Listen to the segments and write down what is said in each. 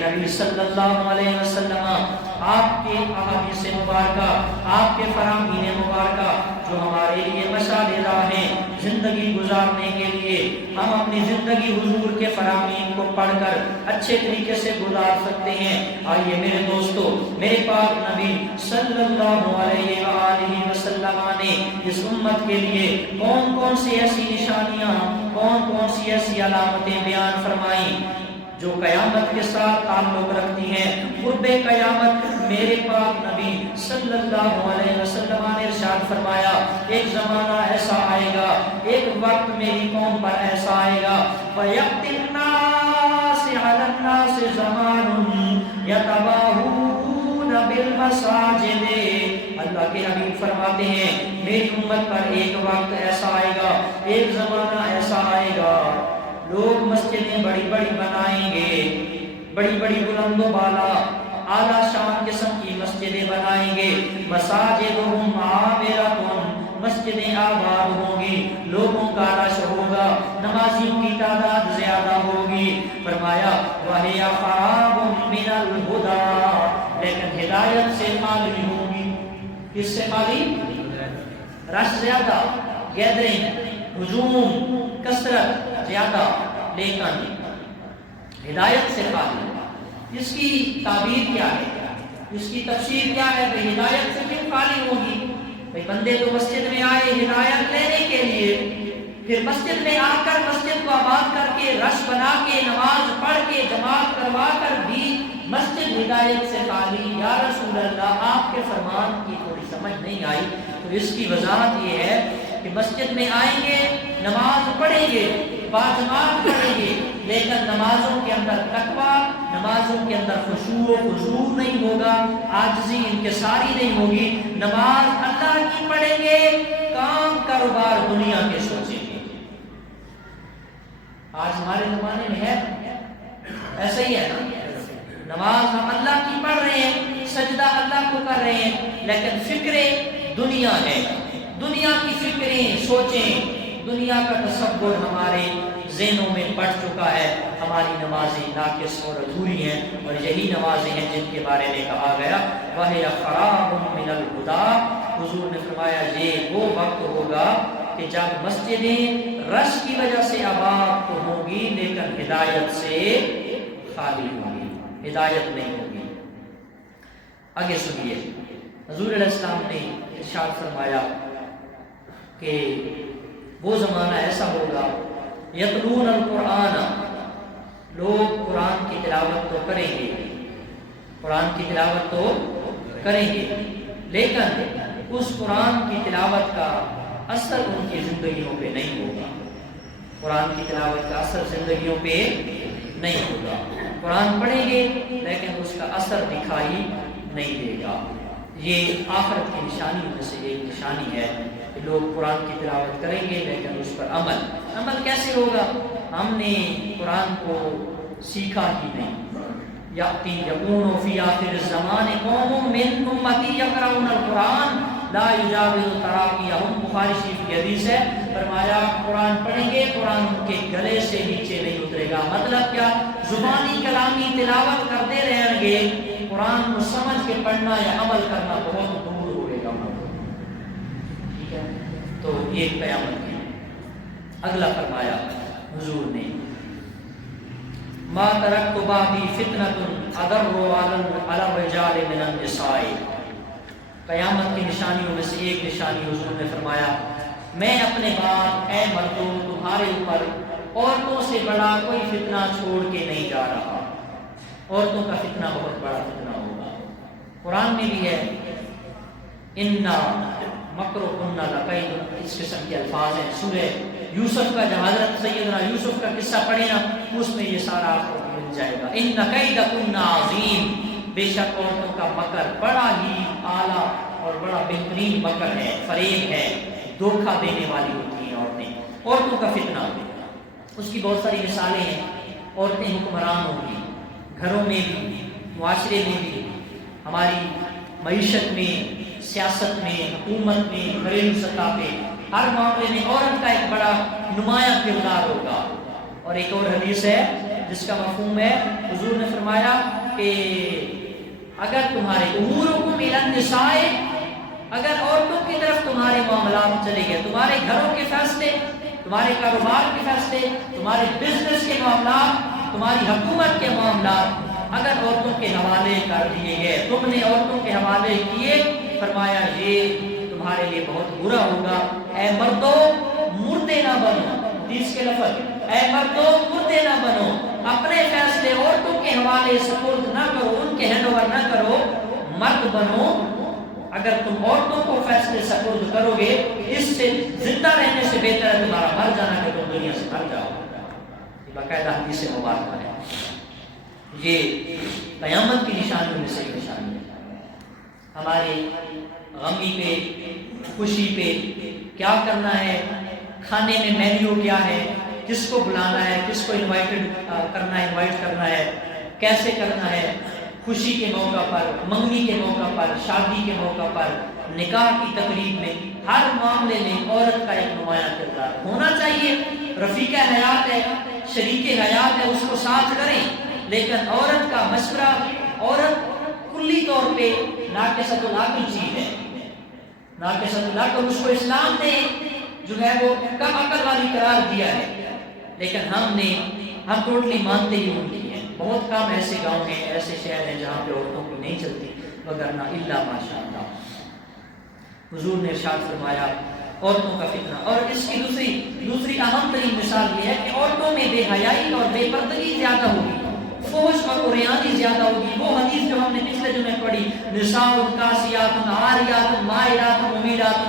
نبی صلی اللہ علیہ وسلم آپ کے احادیث مبارکہ، آپ کے فرامین مبارکہ جو ہمارے لیے مشعل راہ ہیں زندگی گزارنے کے لیے، ہم اپنی زندگی حضور کے فرامین کو پڑھ کر اچھے طریقے سے گزار سکتے ہیں۔ آئیے میرے دوستو، میرے پاک نبی صلی اللہ علیہ وآلہ وسلم نے اس امت کے لیے کون کون سی ایسی نشانیاں، کون کون سی ایسی علامتیں بیان فرمائیں جو قیامت کے ساتھ تعلق رکھتی ہیں۔ قرب قیامت میرے پاک نبی صلی اللہ علیہ وسلم نے ارشاد فرمایا، ایک زمانہ ایسا آئے گا، ایک وقت میری قوم پر ایسا آئے گا، فَيَأْتِ النَّاسِ عَلَى النَّاسِ زَمَانٌ يَتَبَاهُونَ بِالْمَسَاجِدِ۔ اللہ کے حبیب فرماتے ہیں میری امت پر ایک وقت ایسا آئے گا، ایک زمانہ ایسا آئے گا، لوگ مسجدیں بڑی بڑی بنائیں گے، بڑی بڑی بلند و بالا اعلیٰ شان قسم کی مسجدیں بنائیں گے، مساجدہم عامرۃ، مسجدیں آباد ہوں گی، لوگوں کا رش ہوگا، نمازیوں کی تعداد زیادہ ہوگی۔ فرمایا وَهِيَ خَرَابٌ مِّنَ الْهُدَىٰ، لیکن ہدایت سے خالی ہوگی۔ کس سے خالی؟ رش زیادہ، گیدرنگ، ہجوم، کثرت زیادہ، لیکن ہدایت سے خالی۔ اس کی تعبیر کیا ہے، اس کی تفسیر کیا ہے کہ ہدایت سے کیوں خالی ہوگی؟ بھئی بندے تو مسجد میں آئے ہدایت لینے کے لیے، پھر مسجد میں آ کر مسجد کو آباد کر کے رش بنا کے نماز پڑھ کے جماعت کروا کر بھی مسجد ہدایت سے خالی، یا رسول اللہ آپ کے فرمان کی تھوڑی سمجھ نہیں آئی۔ تو اس کی وضاحت یہ ہے کہ مسجد میں آئیں گے، نماز پڑھیں گے، باجماعت پڑھیں گے، لیکن نمازوں کے اندر تقویٰ، نمازوں کے اندر خشوع و خضوع نہیں ہوگا، عاجزی انکساری نہیں ہوگی۔ نماز اللہ کی پڑھیں گے، کام کاروبار دنیا کے سوچیں گے۔ آج ہمارے زمانے میں ہے ایسا ہی ہے نا، نماز ہم اللہ کی پڑھ رہے ہیں، سجدہ اللہ کو کر رہے ہیں، لیکن فکریں دنیا ہے، دنیا کی فکریں، سوچیں، دنیا کا تصور ہمارے ذہنوں میں بڑھ چکا ہے۔ ہماری نمازیں ناقص اور ادھوری ہیں، اور یہی نمازیں ہیں جن کے بارے میں کہا گیا وَهِيَ خَرَابٌ مِّنَ الْهُدَىٰ۔ حضور نے فرمایا یہ وہ وقت ہوگا کہ جب مسجدیں رش کی وجہ سے آباد تو ہوں گی لیکن ہدایت سے خالی ہوں گی، ہدایت نہیں ہوگی۔ آگے سنیے، حضور علیہ السلام نے ارشاد فرمایا کہ وہ زمانہ ایسا ہوگا یتلون القرآن، لوگ قرآن کی تلاوت تو کریں گے، قرآن کی تلاوت تو کریں گے، لیکن اس قرآن کی تلاوت کا اثر ان کی زندگیوں پہ نہیں ہوگا، قرآن کی تلاوت کا اثر زندگیوں پہ نہیں ہوگا۔ قرآن پڑھیں گے لیکن اس کا اثر دکھائی نہیں دے گا۔ یہ آخرت کی نشانیوں میں سے ایک نشانی ہے کہ لوگ قرآن کی تلاوت کریں گے لیکن اس پر عمل کیسے ہوگا؟ ہم نے قرآن کو سیکھا ہی نہیں۔ یأتی یکون فی آخر الزمان قوم من امتی یقرؤون القرآن لا یجاوز تراقیہم، بخاری شریف کی حدیث ہے۔ فرمایا قرآن پڑھیں گے، قرآن ان کے گلے سے نیچے نہیں اترے گا۔ مطلب کیا؟ زبانی کلامی تلاوت کرتے رہیں گے، قرآن کو سمجھ کے پڑھنا یا عمل کرنا بہت دور ہوئے گا۔ ٹھیک ہے، تو یہ قیامت کی۔ اگلا فرمایا حضور نے ما ترکت بعدی فتنۃ اضر علی الرجال من النساء، قیامت کی نشانیوں میں سے ایک نشانی حضور نے فرمایا میں اپنے بعد اے مردوں تمہارے اوپر عورتوں سے بڑا کوئی فتنہ چھوڑ کے نہیں جا رہا۔ عورتوں کا فتنہ بہت بڑا فتنہ ہوگا۔ قرآن میں بھی ہے انا مکرکن لقید، اس قسم کے الفاظ ہیں۔ سورہ یوسف کا جو حضرت سیدنا یوسف کا قصہ پڑھے نا، اس میں یہ سارا آپ کو مل جائے گا۔ ان کیدکن عظیم، بے شک عورتوں کا مکر بڑا ہی اعلیٰ اور بڑا بہترین مکر ہے، فریب ہے، دھوکہ دینے والی ہوتی ہیں عورتیں۔ عورتوں کا فتنہ اس کی بہت ساری مثالیں ہیں۔ عورتیں حکمران ہوں گی، گھروں میں بھی، معاشرے میں بھی، ہماری معیشت میں، سیاست میں، حکومت میں، گھریلو سطح پہ، ہر معاملے میں عورت کا ایک بڑا نمایاں کردار ہوگا۔ اور ایک اور حدیث ہے جس کا مفہوم ہے حضور نے فرمایا کہ اگر تمہارے امورکم الی النساء، اگر عورتوں کی طرف تمہارے معاملات چلے گئے، تمہارے گھروں کے فیصلے، تمہارے کاروبار کے فیصلے، تمہارے بزنس کے معاملات، تمہاری حکومت کے معاملات اگر عورتوں کے حوالے کر دیے گئے، تم نے عورتوں کے حوالے کیے، فرمایا یہ تمہارے لیے بہت برا ہوگا۔ اے مردو مردے نہ بنو، حدیث کے لفظ، اے مردو مردے نہ بنو، اپنے فیصلے عورتوں کے حوالے سپرد نہ کرو، ان کے ہینڈ اوور نہ کرو، مرد بنو۔ اگر تم عورتوں کو فیصلے سپرد کرو گے، اس سے زندہ رہنے سے بہتر ہے تمہارا مر جانا کہ تم دنیا سے مر جاؤ۔ یہ باقاعدہ حدیث مبارکہ ہے، یہ قیامت کی نشانیوں میں سے ایک نشانی ہے۔ ہمارے غمی پہ، خوشی پہ کیا کرنا ہے، کھانے میں مینیو کیا ہے، کس کو بلانا ہے، کس کو انوائٹ کرنا ہے، کیسے کرنا ہے، خوشی کے موقع پر، منگنی کے موقع پر، شادی کے موقع پر، نکاح کی تقریب میں، ہر معاملے میں عورت کا ایک نمایاں کردار ہونا چاہیے۔ رفیق حیات ہے، شریک حیات ہے، اس کو ساتھ کریں، لیکن عورت کا مشورہ، عورت کلی طور پہ ناقصۃ العقل چیز ہے، ناقصۃ العقل، اس کو اسلام نے جو ہے وہ کم عقل والی قرار دیا ہے، لیکن ہم ٹوٹلی مانتے ہی ان کی ہیں۔ بہت کم ایسے گاؤں ہیں، ایسے شہر ہیں جہاں پہ عورتوں کی نہیں چلتی، وگرنہ الا ماشاء اللہ۔ حضور نے ارشاد فرمایا عورتوں کا فتنہ، اور اس کی دوسری اہم ترین مثال یہ ہے کہ عورتوں میں بے حیائی اور بے پردگی زیادہ ہوگی، فحش اور عریانی زیادہ ہوگی۔ وہ حدیث جو ہم نے پچھلے جمعے پڑھی، نساء کاسیات عاریات مائلات ممیلات،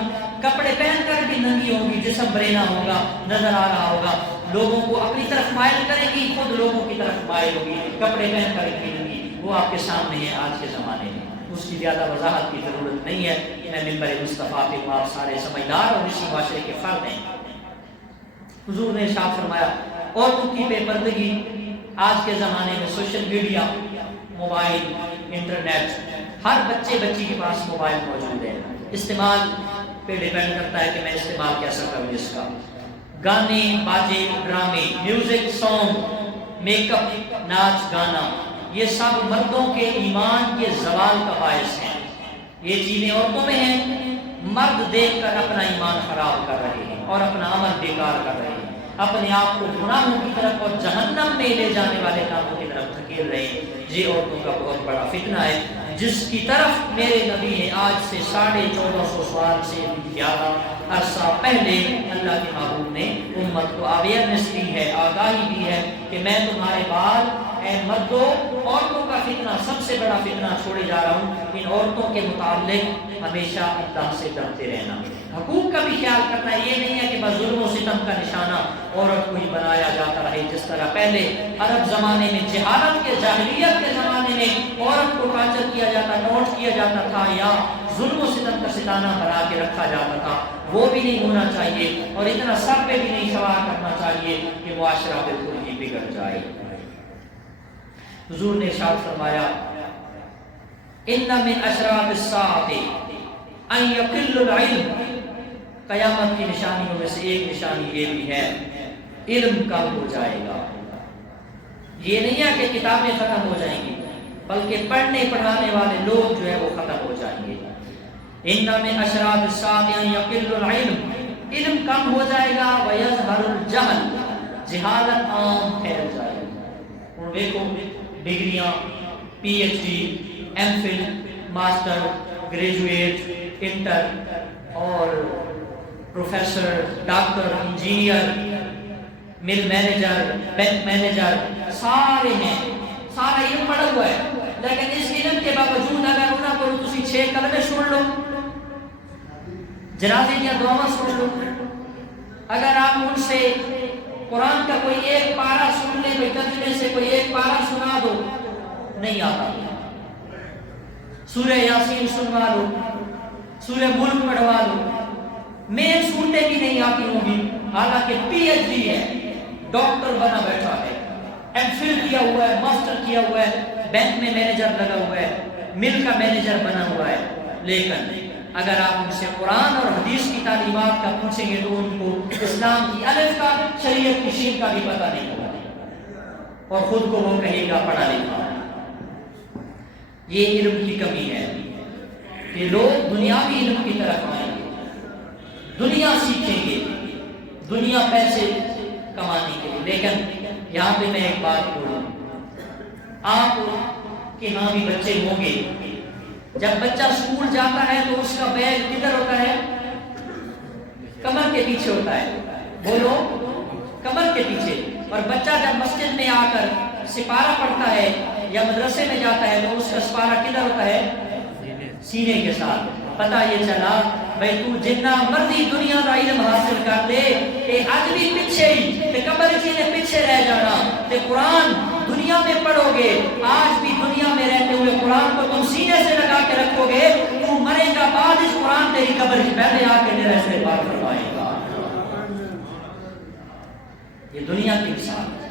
کپڑے پہن کر بھی ننگی ہوں گی، جسم برینا ہوگا، نظر آ رہا ہوگا، لوگوں کو اپنی طرف مائل کرے گی، خود لوگوں کی طرف مائل ہوگی، کپڑے پہن کر بھی ننگی۔ وہ آپ کے سامنے ہے آج کے زمانے میں، اس کی زیادہ وضاحت کی ضرورت نہیں ہے۔ میں منبر مصطفیٰ پہ آپ سارے سمجھدار اور اسی معاشرے کے فرد ہیں۔ حضور نے ارشاد فرمایا عورتوں کی بے پردگی آج کے زمانے میں سوشل میڈیا، موبائل، انٹرنیٹ، ہر بچے بچی کے پاس موبائل موجود ہے، استعمال پہ ڈیپینڈ کرتا ہے کہ میں استعمال کیسا کروں اس کا۔ گانے، باجے، ڈرامے، میوزک، سانگ، میک اپ، ناچ گانا، یہ سب مردوں کے ایمان کے زوال کا باعث ہیں۔ یہ چیزیں عورتوں میں ہیں، مرد دیکھ کر اپنا ایمان خراب کر رہے ہیں اور اپنا عمل بیکار کر رہے ہیں، اپنے آپ کو گناہوں کی طرف اور جہنم میں لے جانے والے کاموں کی طرف دھکیل رہے ہیں۔ یہ عورتوں کا بہت بڑا فتنہ ہے، جس کی طرف میرے نبی نے آج سے 1450 سال سے بھی زیادہ عرصہ پہلے اللہ کے محبوب نے امت کو اویئرنیس دی ہے، آگاہی دی ہے کہ میں تمہارے بعد اے مردوں عورتوں کا فتنہ، سب سے بڑا فتنہ چھوڑے جا رہا ہوں۔ ان عورتوں کے متعلق ہمیشہ اللہ سے ڈرتے رہنا، حقوق کا بھی خیال کرنا۔ یہ نہیں ہے کہ بس ظلم و ستم کا نشانہ عورت کو ہی بنایا جاتا رہے، جس طرح پہلے عرب زمانے میں جہالت کے، جاہلیت کے زمانے میں عورت کو ٹارچر کیا جاتا، نوٹ کیا جاتا تھا، یا ظلم و ستم کا ستانہ بنا کے رکھا جاتا تھا، وہ بھی نہیں ہونا چاہیے، اور اتنا سر پہ بھی نہیں سوار کرنا چاہیے کہ معاشرہ بالکل ہی بگڑ جائے۔ حضور نے ارشاد فرمایا ان من اشراط الساعۃ ان یقل العلم، قیامت کی نشانیوں میں سے ایک نشانی یہ بھی ہے علم کم ہو جائے گا۔ یہ نہیں ہے کہ کتابیں ختم ہو جائیں گی، بلکہ پڑھنے پڑھانے والے لوگ جو ہے وہ ختم ہو جائیں گے۔ ان من اشراط الساعۃ ان یقل العلم، علم کم ہو جائے گا، ویظہر الجہل، جہالت عام پھیل جائے گی۔ اور دیکھو ڈگریاں، P H D, M phil, master, graduate, inter اور professor, doctor, engineer, mill manager, bank manager, سارے ہیں، سارا علم پڑھا ہوا ہے، لیکن اس علم کے باوجود اگر انہاں کو تسی 6 کلمے سن لو، جنازے کی دعاواں سن لو، اگر آپ ان سے قرآن کا کوئی ایک پارہ سن لے، کوئی ترجمے سے کوئی ایک پارہ سنا دو، نہیں آتا۔ سورہ یاسین سنوا لو، سورہ ملک پڑھوا لو، میں سنتے بھی نہیں آتی ہوں گی، حالانکہ پی ایچ ڈی ہے، ڈاکٹر بنا بیٹھا ہے، ایم فل کیا ہوا ہے، ماسٹر کیا ہوا ہے، بینک میں مینیجر لگا ہوا ہے، مل کا مینیجر بنا ہوا ہے، لیکن اگر آپ ان سے قرآن اور حدیث کی تعلیمات کا پوچھیں گے تو ان کو اسلام کی الف کا، شریعت کی شین کا بھی پتہ نہیں ہوگا۔ اور خود کو وہ کہے گا پڑھا لکھا. یہ علم کی کمی ہے کہ لوگ دنیاوی علم کی طرف آئیں گے, دنیا سیکھیں گے, دنیا پیسے کمانے کے لیے. لیکن یہاں پہ میں ایک بات بولوں, آپ کے ہاں بھی بچے ہوں گے, جب بچہ اسکول جاتا ہے تو اس کا بیگ کدھر ہوتا ہے؟ کمر کے پیچھے ہوتا ہے. بولو, کمر کے پیچھے. اور بچہ جب مسجد میں آ کر سپارہ پڑھتا ہے یا مدرسے میں جاتا ہے تو اس کا سپارہ کدھر ہوتا ہے؟ سینے کے ساتھ. پتہ یہ چلا بھائی تو جتنا مرضی دنیا کا علم حاصل کر لے, کہ آج بھی پیچھے ہی تے قبر جی نے پیچھے رہ جانا. تے قرآن دنیا میں پڑھو گے, آج بھی دنیا میں رہتے ہوئے قرآن کو تم سینے سے لگا کے رکھو گے, تو مرے گا بعد اس قرآن تیری قبر کی پہلے آ کے تیرے سے بات کروائے گا. یہ دنیا کی مثال ہے.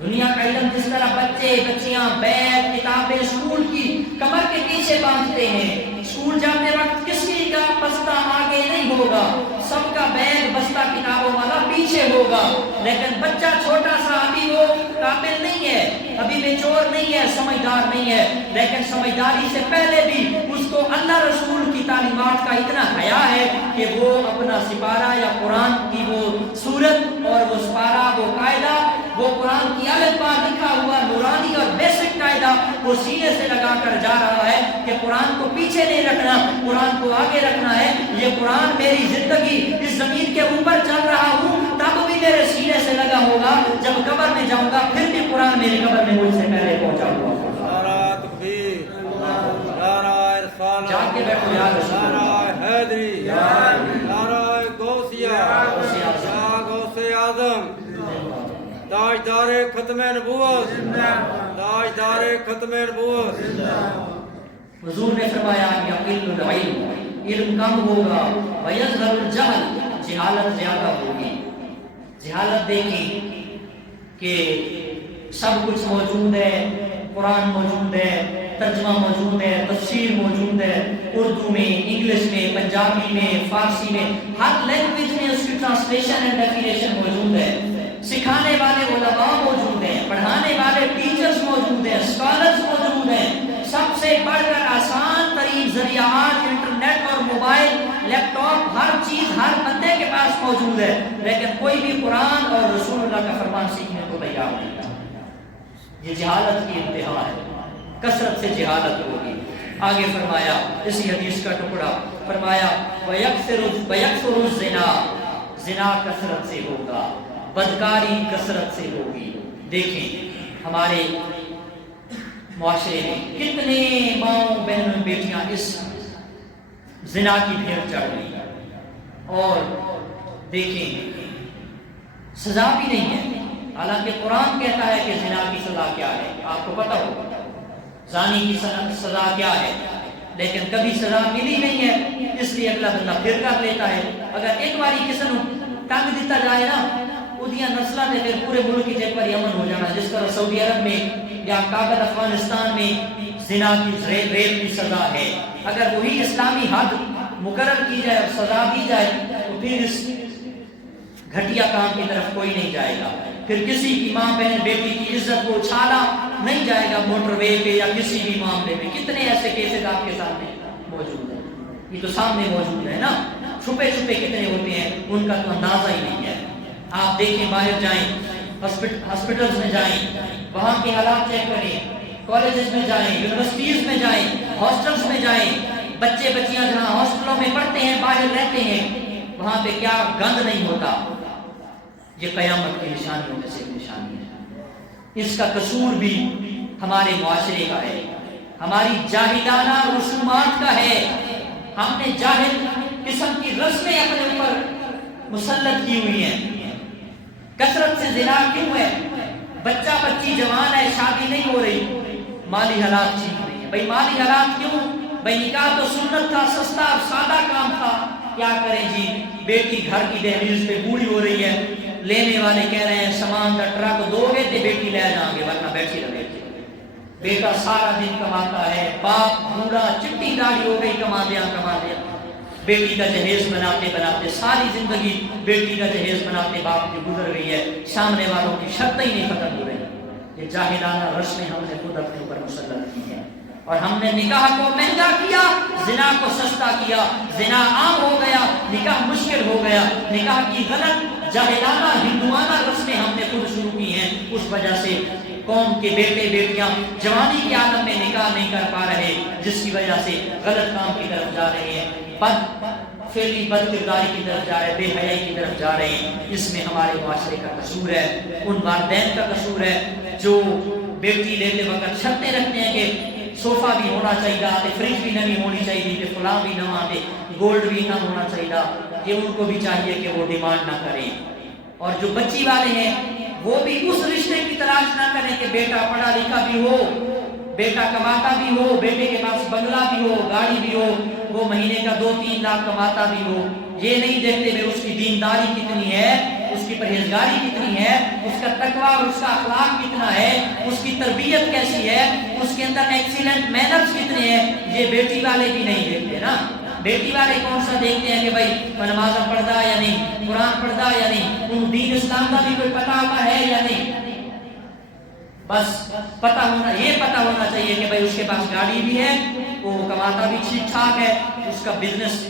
دنیا کا علم جس طرح بچے بچیاں بیگ کتابیں اسکول کی کمر کے پیچھے باندھتے ہیں, اسکول جاتے وقت کسی کا بستہ آگے نہیں ہوگا, سب کا بیگ بستہ کتابوں والا پیچھے ہوگا. لیکن بچہ چھوٹا سا ابھی وہ قابل نہیں ہے, ابھی میچور نہیں ہے, سمجھدار نہیں ہے, لیکن سمجھداری سے پہلے بھی اس کو اللہ رسول کی تعلیمات کا اتنا حیا ہے کہ وہ اپنا سپارہ یا قرآن کی وہ سورت اور وہ سپارہ, وہ قاعدہ, وہ قرآن کی الف با لکھا ہوا نورانی اور بیسک قاعدہ وہ سینے سے لگا کر جا رہا ہے کہ قرآن کو پیچھے نہیں رکھنا, قرآن کو آگے رکھنا ہے. یہ قرآن میری زندگی اس زمین کے اوپر چل رہا ہوں تب بھی میرے سینے سے لگا ہوگا, جب قبر میں جاؤں گا پھر بھی قرآن میری قبر میں مجھ سے پہلے پہنچا ہوا ہوگا. نعرہ تکبیر, نعرہ رسالت, جا کے بیٹھو یا رسول اللہ, نعرہ حیدری, نعرہ غوثیہ, یا غوث اعظم, تاجدار ختم نبوت, تاجدار ختم نبوت. حضور نے فرمایا کہ علم علم کم ہوگا, ویظہر الجہل, جہالت زیادہ ہوگی. جہالت دیکھیں کہ سب کچھ موجود ہے, قرآن موجود ہے, ترجمہ موجود ہے, تفسیر موجود ہے, اردو میں, انگلش میں, پنجابی میں, فارسی میں, ہر لینگویج میں اس کی ٹرانسلیشن اینڈ ڈیفینیشن موجود ہے. سکھانے والے علماء موجود ہیں, پڑھانے والے ٹیچرز موجود ہیں, اسکالرز موجود ہیں. سب سے بڑھ کر آسان ترین ذریعہ آج انٹرنیٹ اور موبائل, لیپ ٹاپ, ہر چیز ہر بندے کے پاس موجود ہے, لیکن کوئی بھی قرآن اور رسول اللہ کا فرمان سیکھنے کو تیار نہیں ہے. یہ جہالت کی انتہا ہے, کثرت سے جہالت ہوگی. آگے فرمایا اسی حدیث کا ٹکڑا, فرمایا وَيَكْثُرُ الزِّنَا, زنا کثرت سے ہوگا, بدکاری کثرت سے ہوگی. دیکھیں ہمارے معاشرے میں کتنے ماؤں بہنوں بیٹیاں اس زنا کی بھیڑ چڑھ گئی, اور دیکھیں سزا بھی نہیں ہے. حالانکہ قرآن کہتا ہے کہ زنا کی سزا کیا ہے, آپ کو پتہ ہوگا زانی کی سزا کیا ہے, لیکن کبھی سزا ملی نہیں ہے, اس لیے اگلا بندہ پھر کر لیتا ہے. اگر ایک باری کسی کو ٹنگ دیتا جائے نا, ادیاں نسلہ نے پھر پورے ملک کی جگہ پر امن ہو جانا. جس طرح سعودی عرب میں یا کابل افغانستان میں زنا کی ریپ کی سزا ہے, اگر وہی اسلامی حد مقرر کی جائے اور سزا دی جائے تو پھر اس گھٹیا کام کی طرف کوئی نہیں جائے گا. پھر کسی کی ماں بہن بیٹی کی عزت کو اچھالا نہیں جائے گا موٹر وے پہ یا کسی بھی معاملے میں. کتنے ایسے کیسز آپ کے سامنے موجود ہیں, یہ تو سامنے موجود ہے نا, چھپے چھپے کتنے ہوتے ہیں ان کا تو اندازہ ہی نہیں ہے. آپ دیکھیں, باہر جائیں, ہاسپٹلز میں جائیں, وہاں کے حالات چیک کریں, کالجز میں جائیں, یونیورسٹیز میں جائیں, ہاسٹلز میں جائیں, بچے بچیاں جہاں ہاسٹلوں میں پڑھتے ہیں, باہر رہتے ہیں, وہاں پہ کیا گند نہیں ہوتا. یہ قیامت کی نشانیوں میں سے نشانی ہے. اس کا قصور بھی ہمارے معاشرے کا ہے, ہماری جاہلانہ رسومات کا ہے. ہم نے جاہل قسم کی رسمیں اپنے اوپر مسلط کی ہوئی ہیں. کثرت سے زنا کیوں ہے؟ بچہ بچی جوان ہے, شادی نہیں ہو رہی, مالی حالات ٹھیک نہیں ہے. بھائی مالی حالات کیوں؟ بھائی نکاح تو سنت تھا, سستا اور سادہ کام تھا, کیا کریں جی, بیٹی گھر کی دہلیز پہ بوڑھی ہو رہی ہے, لینے والے کہہ رہے ہیں سامان کا ٹرک دو گے تو بیٹی لے جائیں گے ورنہ بیٹھی رہے. بیٹا سارا دن کماتا ہے, باپ بوڑھا چٹی داڑھی ہو گئی, کما دیا, بیٹی کا جہیز بناتے بناتے ساری زندگی بیٹی کا جہیز بناتے باپ کی گزر گئی ہے, سامنے والوں کی شرطیں ہی نہیں ختم ہو رہی. یہ جاہلانہ رسمیں ہم نے خود اپنے اوپر مسلط کی ہیں، اور ہم نے نکاح کو مہنگا کیا، زنا کو سستا کیا، زنا عام ہو گیا، نکاح مشکل ہو گیا، نکاح کی غلط جاہلانہ ہندوانہ رسمیں ہم نے خود شروع کی ہیں۔ اس وجہ سے قوم کے بیٹے بیٹیاں جوانی کے عالم میں نکاح نہیں کر پا رہے، جس کی وجہ سے غلط کام کی طرف جا رہے ہیں، بد کرداری کی طرف جا رہے ہیں، بے حیائی کی طرف جا رہے ہیں۔ اس میں ہمارے معاشرے کا قصور ہے، ان والدین کا قصور ہے جو بیٹی لیتے وقت شرطیں رکھتے ہیں کہ صوفہ بھی ہونا چاہیے، فریج بھی نمی ہونی چاہیے، کہ فلاں بھی نہ آتے، گولڈ بھی نہ ہونا چاہیے، کہ ان کو بھی چاہیے کہ وہ ڈیمانڈ نہ کریں۔ اور جو بچی والے ہیں وہ بھی اس رشتے کی تلاش نہ کریں کہ بیٹا پڑھا لکھا بھی ہو، بیٹا کماتا بھی ہو، بیٹے کے پاس بنگلہ بھی ہو، گاڑی بھی ہو، وہ مہینے کا 2-3 لاکھ کماتا بھی ہو۔ یہ نہیں دیکھتے ہوئے اس کی دینداری کتنی ہے، اس کی پرہیزگاری کتنی ہے، اس کا تقویٰ اور اس کا اخلاق کتنا ہے، اس کی تربیت کیسی ہے، اس کے اندر ایکسیلنٹ مینرز کتنے ہیں، یہ بیٹی والے بھی نہیں دیکھتے نا۔ بیٹی والے کون سا دیکھتے ہیں کہ بھائی نماز پڑھتا یا نہیں، قرآن پڑھتا یا نہیں، ان دین اسلام کا بھی کوئی پتہ ہوتا ہے یا نہیں۔ بس یہ پتہ ہونا چاہیے کہ بھائی اس کے پاس گاڑی بھی ہے، وہ کماتا بھی ٹھیک ٹھاک ہے، اس کا بزنس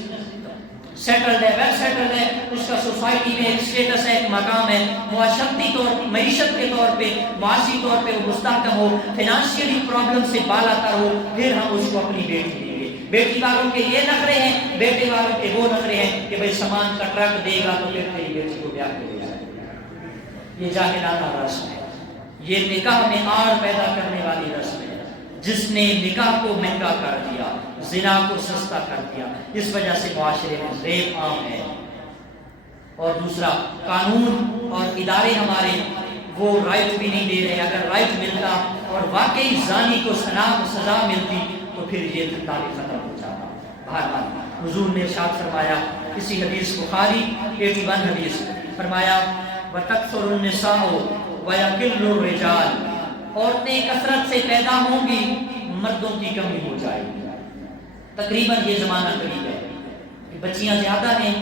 سیٹلڈ ہے، ویل سیٹلڈ ہے، اس کا سوسائٹی میں ایک سٹیٹس ہے، ایک مقام ہے، معاشرتی طور معیشت کے طور پہ، معاشی طور پہ وہ مستحکم ہو، فائنانشیلی پرابلم سے بالا تر ہو، پھر ہم اس کو اپنی بیٹی دیں گے۔ بیٹی والوں کے یہ نخرے ہیں، بیٹے والوں کے وہ نخرے ہیں کہ بھائی سامان کا ٹرک دے گا تو پھر تیری بیٹی کو بیاہ کرے گا۔ یہ جاہلانہ رسم ہے، یہ نکاح میں آڑ پیدا کرنے والی رسم ہے، جس نے نکاح کو مہنگا کر دیا، زنا کو سستا کر دیا۔ اس وجہ سے معاشرے میں ریپ عام ہے۔ اور دوسرا، قانون اور ادارے ہمارے وہ رائٹ بھی نہیں دے رہے۔ اگر رائٹ ملتا اور واقعی زانی کو سزا ملتی تو پھر یہ دھندا بھی ختم ہو جاتا۔ بہرحال حضور نے ارشاد فرمایا، اسی حدیث بخاری 81 حدیث فرمایا، وَتَكْثُرُ النِّسَاءُ وَيَقِلُّ الرِّجَالُ، عورتیں کثرت سے پیدا ہوں گی، مردوں کی کمی ہو جائے گی۔ تقریباً یہ زمانہ قریب ہے کہ بچیاں زیادہ ہیں،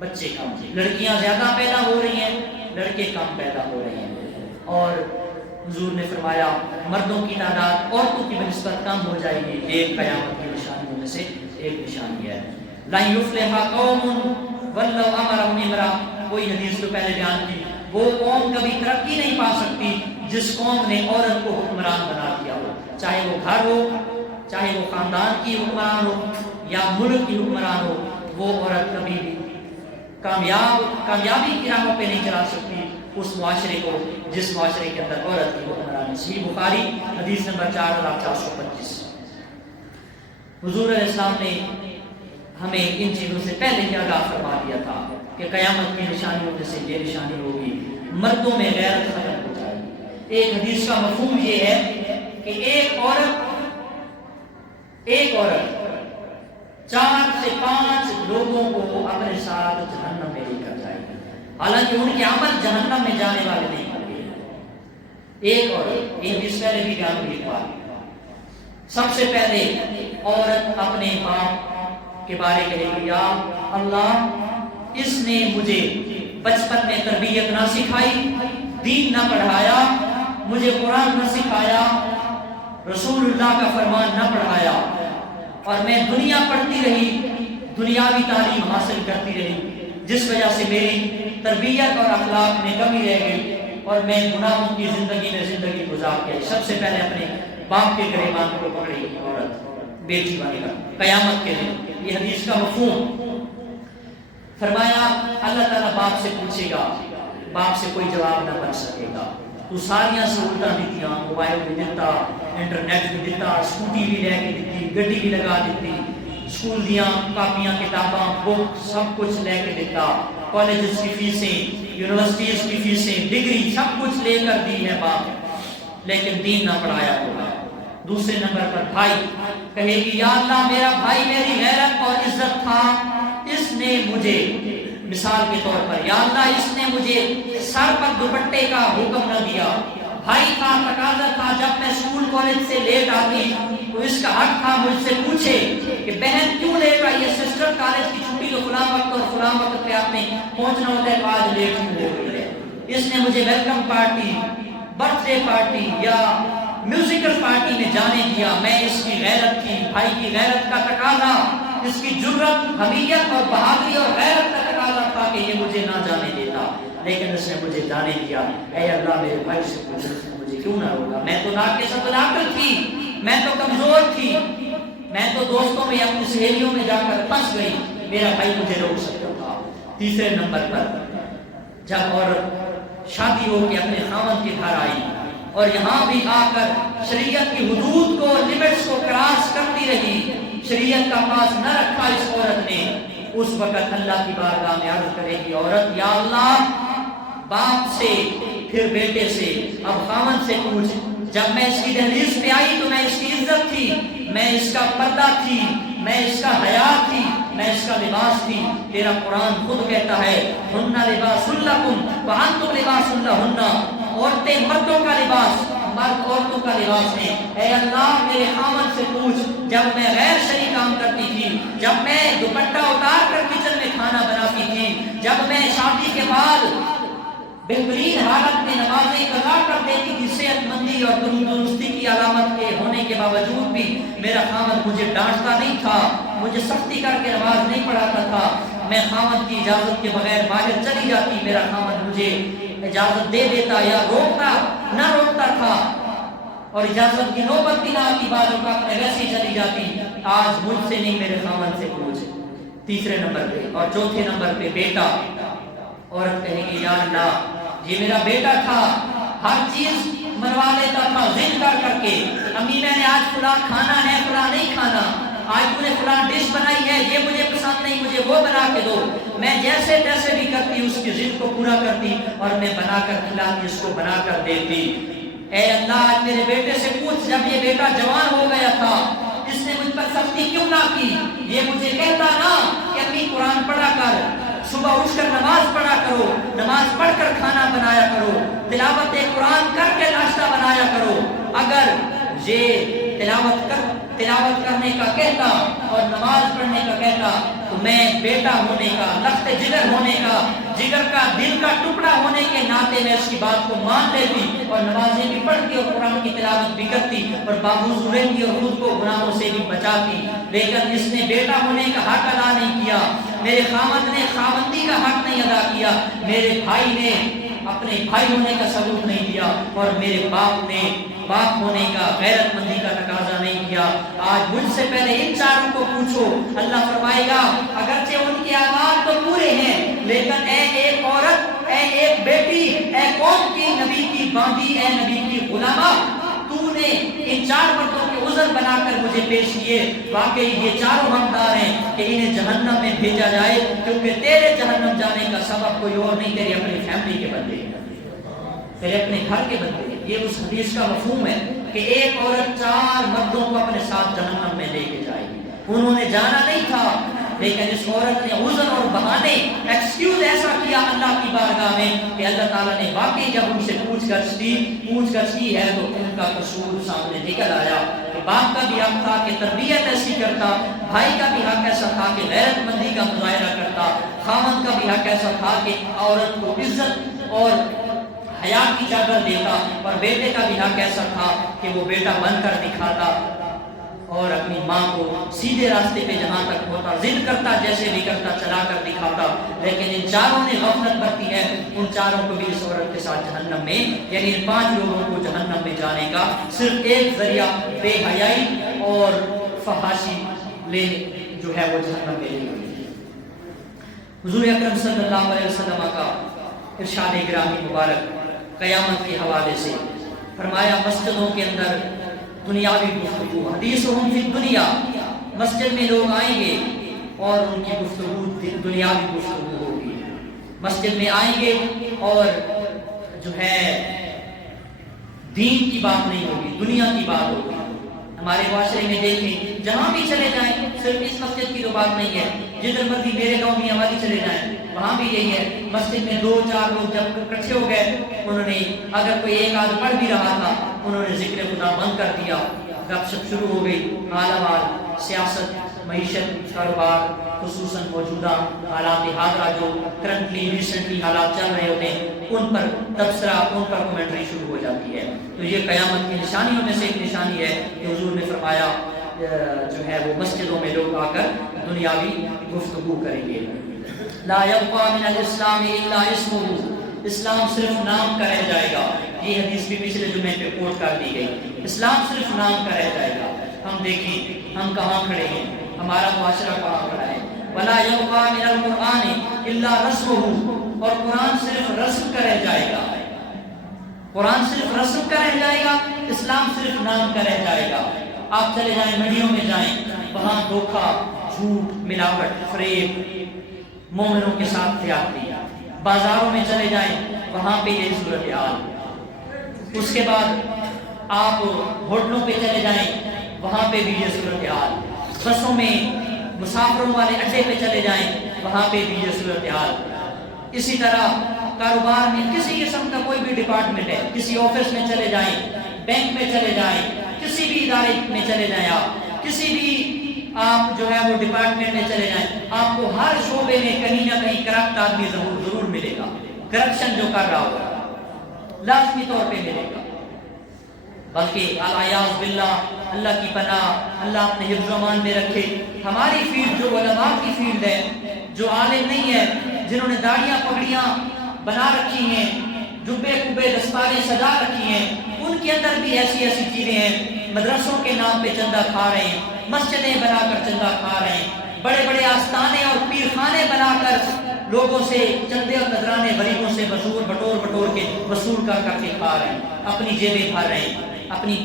بچے کم ہیں، لڑکیاں زیادہ پیدا ہو رہی ہیں، لڑکے کم پیدا ہو رہے ہیں۔ اور حضور نے فرمایا مردوں کی تعداد عورتوں کی بنسبت کم ہو جائے گی۔ ایک قیامت کی نشانیوں میں سے ایک نشانی ہے، لَن يُفْلِحَ قَوْمٌ وَلَّوْ أَمَرَهُمْ امْرَأَةٌ۔ کوئی حدیث تو پہلے بیان کی، وہ قوم کبھی ترقی نہیں پا سکتی جس قوم نے عورت کو حکمران بنا دیا ہو، چاہے وہ گھر ہو، چاہے وہ خاندان کی حکمران ہو یا ملک کی حکمران ہو، وہ عورت کبھی بھی کامیابی کی راہوں پہ نہیں چلا سکتی اس معاشرے کو جس معاشرے کے اندر عورت کی حکمرانی۔ صحیح بخاری حدیث نمبر 4425۔ حضور علیہ السلام نے ہمیں ان چیزوں سے پہلے ہی آگاہ فرما دیا تھا کہ قیامت کی نشانیوں میں سے یہ نشانی ہوگی، مردوں میں غیرت ختم ہو جائے گی۔ ایک حدیث کا مفہوم یہ ہے کہ ایک عورت 4 سے 5 لوگوں کو اپنے ساتھ جہنم میں لے کر جائے گی، حالانکہ ان کے عمل جہنم میں جانے والے نہیں ہوں گے۔ ایک عورت، یہ حدیث پہلے بھی بیان ہوئی بات، سب سے پہلے عورت اپنے باپ کے بارے کہے گی، یا اللہ اس نے مجھے بچپن میں تربیت نہ سکھائی، دین نہ پڑھایا، مجھے قرآن نہ سکھایا، رسول اللہ کا فرمان نہ پڑھایا، اور میں دنیا پڑھتی رہی، دنیاوی تعلیم حاصل کرتی رہی، جس وجہ سے میری تربیت اور اخلاق میں کمی رہ گئی اور میں گناہوں کی زندگی میں زندگی گزار گئی۔ سب سے پہلے اپنے باپ کے گریبان کو پکڑی عورت، بیٹی بنے گا قیامت کے دن۔ یہ حدیث کا مفہوم فرمایا، اللہ تعالیٰ باپ سے پوچھے گا، باپ سے کوئی جواب نہ بن سکے گا، تو ساریاں سہولتاں دیتیاں، موبائل بھی دیتا، انٹرنیٹ بھی دیتا، اسکوٹی بھی لے کے دیتی، گڈی بھی لگا دیتی، اسکول دیاں کاپیاں کتاباں بک سب کچھ لے کے دیتا، کالجز کی فیسیں، یونیورسٹیز کی فیسیں، ڈگری سب کچھ لے کر دی ہے باپ، لیکن دین نہ پڑھایا ہوگا۔ دوسرے نمبر پر بھائی کہے گی، یا اللہ میرا بھائی میری غیرت اور عزت تھا، اس نے مجھے، مثال کے طور پر، یا اللہ اس نے مجھے سر پر دوپٹے کا حکم نہ دیا، بھائی تھا، تقاضا تھا جب میں اسکول کالج سے لیٹ آتی تو اس کا حق تھا مجھ سے پوچھے کہ بہن کیوں لیٹ آئی ہے، سسٹر کالج کی چھٹی تو فلاں وقت اور فلاں وقت پہ آپ نے پہنچنا ہوتا ہے، آج لیٹ ہو گئی ہے۔ اس نے مجھے welcome party birth day party یا میوزیکل پارٹی میں جانے دیا، میں اس کی غیرت کی، بھائی کی غیرت کا تقاضا، اس کی جرت، حمیت اور بہادری اور غیرت کا تقاضا تھا کہ یہ مجھے نہ جانے دیتا، لیکن اس نے مجھے جانے دیا۔ اے اللہ میرے بھائی سے پوچھ مجھے کیوں نہ روکا؟ میں تو ناقص العقل تھی، میں تو کمزور تھی، میں تو دوستوں میں اپنی سہیلیوں میں جا کر پھنس گئی، میرا بھائی مجھے روک سکتا تھا۔ تیسرے نمبر پر جب عورت شادی ہو کے اپنے خاوند کے گھر آئی اور یہاں بھی آ کر شریعت کی حدود کو، لمٹس کو کراس کرتی رہی، شریعت کا پاس نہ رکھا اس عورت نے، اس وقت اللہ کی بارگاہ میں عرض کرے گی عورت، یا اللہ باپ سے، پھر بیٹے سے، اب خاوند سے پوچھ، جب میں اس کی دہلیز پہ آئی تو میں اس کی عزت تھی، میں اس کا پردہ تھی، میں اس کا حیا تھی، میں اس کا لباس تھی۔ تیرا قرآن خود کہتا ہے ہن لباس لکم وانتم لباس لہن، عورتیں مردوں کا لباس، مرد عورتوں کا لباس ہے۔ اے اللہ میرے خاوند سے پوچھ، جب میں غیر شرعی کام کرتی تھی، جب میں دوپٹہ اتار کر کچن میں کھانا بناتی تھی، جب میں شادی کے بعد بہترین حالت میں نمازیں قضا کر دیتی تھی، صحت مندی اور تندرستی کی علامت کے ہونے کے باوجود بھی میرا خاوند مجھے ڈانٹتا نہیں تھا، مجھے سختی کر کے نماز نہیں پڑھاتا تھا، میں خاوند کی اجازت کے بغیر باہر چلی جاتی، میرا خاوند مجھے اجازت دے دیتا یا روکتا نہ روکتا تھا، اور اجازت کی نوبت بھی نہ آتی، بعض اوقات میں ویسے ہی چلی جاتی۔ آج مجھ سے نہیں میرے خاوند سے پوچھ۔ تیسرے نمبر پہ اور چوتھے نمبر پہ بیٹا، عورت کہے گی یا اللہ یہ میرا بیٹا تھا، ہر چیز منوا لیتا تھا ضد کر کر کے، امی میں نے آج فلاں کھانا ہے فلاں نہیں کھانا، آج تو نے فلاں ڈش بنائی ہے یہ مجھے پسند نہیں مجھے وہ بنا کے دو، میں جیسے تیسے بھی کرتی اس کی ضد کو پورا کرتی اور میں بنا کر کھلاتی، اس کو بنا کر دیتی۔ اے اللہ آج میرے بیٹے سے پوچھ، جب یہ بیٹا جوان ہو گیا تھا اس نے مجھ پر سختی کیوں نہ کی؟ یہ مجھے کہتا نا کہ امی قرآن پڑھا کر، صبح اٹھ کر نماز پڑھا کرو، نماز پڑھ کر کھانا بنایا کرو، تلاوت قرآن کر کے ناشتہ بنایا کرو۔ اگر یہ تلاوت کرنے کا کہتا اور نماز پڑھنے کا کہتا تو میں بیٹا ہونے کا، لخت جگر ہونے کا، جگر کا دل کا ٹکڑا ہونے کے ناطے میں اس کی بات کو مان لیتی اور نمازیں بھی پڑھتی اور قرآن کی تلاوت بھی کرتی اور باوضو رہتی اور خود کو گناہوں سے بھی بچاتی، لیکن اس نے بیٹا ہونے کا حق ادا نہیں کیا، میرے خاوند نے خاوندی کا حق نہیں ادا کیا، میرے بھائی نے اپنے بھائی ہونے کا ثبوت نہیں دیا اور میرے باپ نے باپ ہونے کا، غیرت مندی کا تقاضا نہیں کیا۔ آج مجھ سے پہلے ان چاروں کو پوچھو، اللہ فرمائے گا اگرچہ ان کے اعمال تو پورے ہیں لیکن اے ایک عورت، اے ایک بیٹی، اے قوم کی نبی کی باندی، اے نبی کی غلامہ، تو نے ان چار مردوں کے عذر بنا کر مجھے پیش کیے، واقعی یہ چاروں حقدار ہیں کہ انہیں جہنم میں بھیجا جائے، کیونکہ تیرے جہنم جانے کا سبب کوئی اور نہیں، تیرے اپنی فیملی کے بندے، تیرے اپنے گھر کے بندے۔ یہ اس حدیث کا مفہوم ہے کہ ایک عورت چار مردوں کو اپنے ساتھ جہنم میں لے کے جائے گی۔ انہوں نے جانا نہیں تھا لیکن اس عورت نے عذر اور بہانے، ایکسکیوز ایسا کیا اللہ کی بارگاہ میں کہ اللہ تعالیٰ نے واقعی جب ان سے پوچھ گچھ کی ہے تو ان کا قصور سامنے نکل آیا۔ باپ کا بھی حق تھا کہ تربیت ایسی کرتا، بھائی کا بھی حق ایسا تھا کہ غیرت مندی کا مظاہرہ کرتا، خاوند کا بھی حق ایسا تھا کہ عورت کو عزت اور حیا کی چادر دیتا، اور بیٹے کا بھی حق ایسا تھا کہ وہ بیٹا بن کر دکھاتا اور اپنی ماں کو سیدھے راستے پہ جہاں تک ہوتا ضد کرتا، جیسے بھی کرتا چلا کر دکھاتا۔ لیکن ان چاروں نے غفلت برتی ہے، ان چاروں کو بھی اس عورت کے ساتھ جہنم میں، یعنی ان پانچ لوگوں کو جہنم میں جانے کا صرف ایک ذریعہ بے حیائی اور فحاشی لے جو ہے وہ جہنم میں لے گئی۔ حضور اکرم صلی اللہ علیہ وسلم کا ارشاد گرامی مبارک قیامت کے حوالے سے فرمایا، مسجدوں کے اندر دنیاوی گفتگو، حدیثہم فی الدنیا، مسجد میں لوگ آئیں گے اور ان کی گفتگو دنیاوی گفتگو ہوگی، مسجد میں آئیں گے اور جو ہے دین کی بات نہیں ہوگی، دنیا کی بات ہوگی۔ ہمارے معاشرے میں دیکھیں جہاں بھی چلے جائیں، صرف اس مسجد کی تو بات نہیں ہے، جدھر مرضی میرے گاؤں میں ہماری چلے جائیں وہاں بھی یہی ہے، مسجد میں دو چار لوگ جب اکٹھے ہو گئے، انہوں نے اگر کوئی ایک آدھ پڑھ بھی رہا تھا انہوں نے ذکر خدا بند کر دیا، گپ شپ شروع ہو گئی، حال احوال، سیاست، معیشت، کاروبار، خصوصاً موجودہ حالات حاضرہ جو کرنٹلی ریسنٹلی حالات چل رہے ہوتے ہیں ان پر تبصرہ، ان پر کمنٹری شروع ہو جاتی ہے. تو یہ قیامت کی نشانیوں میں سے ایک نشانی ہے کہ حضور نے فرمایا جو ہے وہ مسجدوں میں لوگ آ کر دنیاوی گفتگو کریں گے. لا یبقى من الاسلام الا اسمه، اسلام صرف نام کا رہ جائے گا. یہ حدیث بھی پچھلے جمعے پہ کوٹ کر دی گئی. اسلام صرف نام کا رہ جائے گا. ہم دیکھیں ہم کہاں کھڑے ہیں، ہمارا معاشرہ کہاں کھڑا ہے. ولا یبقى من القرآن الا رسمه، اور قرآن صرف رسم کا رہ جائے گا. قرآن صرف رسم کا رہ جائے گا، اسلام صرف نام کا رہ جائے گا. آپ چلے جائیں منڈیوں میں جائیں، وہاں دھوکہ، جھوٹ، ملاوٹ، فریب، مومنوں کے ساتھ زیادتی. بازاروں میں چلے جائیں وہاں پہ یہ صورتحال. اس کے بعد آپ ہوٹلوں پہ چلے جائیں وہاں پہ بھی یہ صورتحال. بسوں میں مسافروں والے اڈے پہ چلے جائیں وہاں پہ بھی یہ صورتحال. اسی طرح کاروبار میں کسی قسم کا کوئی بھی ڈپارٹمنٹ ہے، کسی آفس میں چلے جائیں، بینک میں چلے جائیں، کسی بھی ادارے میں چلے جائیں، آپ کسی بھی آپ جو ہے وہ ڈپارٹمنٹ میں چلے جائیں، آپ کو ہر شعبے میں کہیں نہ کہیں کرپٹ آدمی ضرور ملے گا. کرپشن جو کر رہا ہوگا لازمی طور پہ ملے گا. بلکہ العیاذ باللہ، اللہ کی پناہ، اللہ اپنے حفظ و امان میں رکھے. ہماری فیلڈ جو علماء کی فیلڈ ہے، جو عالم نہیں ہے، جنہوں نے داڑیاں پگڑیاں بنا رکھی ہیں، جبے کبے دستاریں سجا رکھی ہیں، ان کے اندر بھی ایسی ایسی چیزیں ہیں. مدرسوں کے نام پہ چندہ کھا رہے ہیں، مسجدیں بنا کر چندہ کھا رہے ہیں، بڑے بڑے آستانے اور پیرخانے بنا کر لوگوں سے چندے اور نذرانے غریبوں سے بٹور کے وصول کر کے کھا رہے ہیں، اپنی جیبیں بھر رہے ہیں، اپنی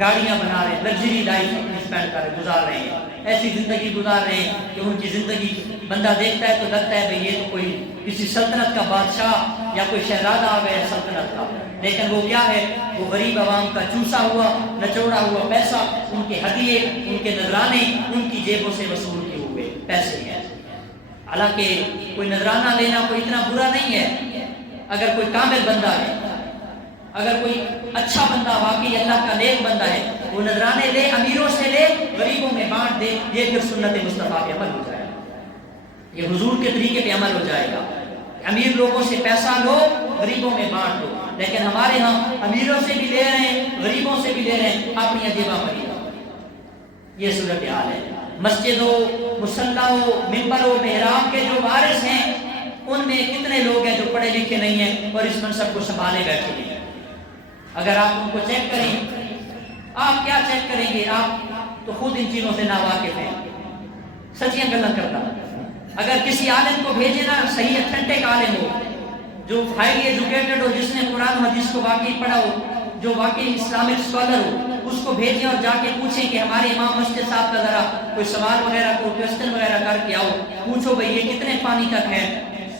گاڑیاں بنا رہے ہیں، لگژری لائف اپنی اسپینڈ کر گزار رہے ہیں. ایسی زندگی گزار رہے ہیں کہ ان کی زندگی بندہ دیکھتا ہے تو لگتا ہے بھئی یہ تو کوئی کسی سلطنت کا بادشاہ یا کوئی شہزادہ آ گیا سلطنت کا. لیکن وہ کیا ہے؟ وہ غریب عوام کا چوسا ہوا، نچوڑا ہوا پیسہ، ان کے ہدیے، ان کے نذرانے، ان کی جیبوں سے وصول کیے ہوئے پیسے ہیں. حالانکہ کوئی نذرانہ لینا کوئی اتنا برا نہیں ہے اگر کوئی کامل بندہ ہے، اگر کوئی اچھا بندہ واقعی اللہ کا نیک بندہ ہے، وہ نذرانے لے، امیروں سے لے، غریبوں میں بانٹ دے. یہ پھر سنت مصطفیٰ پہ عمل ہو جائے گا، یہ حضور کے طریقے پہ عمل ہو جائے گا. امیر لوگوں سے پیسہ لو، غریبوں میں بانٹ دو. لیکن ہمارے ہاں امیروں سے بھی لے رہے ہیں، غریبوں سے بھی لے رہے ہیں، اپنی جیباں بھری. یہ صورتحال ہے. مسجدوں، مصلاوں، منبروں، محراب کے جو وارث ہیں ان میں کتنے لوگ ہیں جو پڑھے لکھے نہیں ہیں اور اس منصب کو سنبھالے بیٹھے ہیں. اگر آپ ان کو چیک کریں، آپ کیا چیک کریں گے؟ آپ تو خود ان چیزوں سے ناواقف ہیں. سچیاں گلیں کرتا. اگر کسی عالم کو بھیجے نا، صحیح اتھینٹک عالم ہو، جو ہائیلی ایجوکیٹڈ ہو، جس نے قرآن و حدیث کو واقعی پڑھا ہو، جو واقعی اسلامک اسکالر ہو، اس کو بھیجیں اور جا کے پوچھیں کہ ہمارے امام مسجد صاحب کا ذرا کوئی سوال وغیرہ کوئی کویسچن وغیرہ کر کے آؤ، پوچھو بھئی یہ کتنے پانی تک ہے.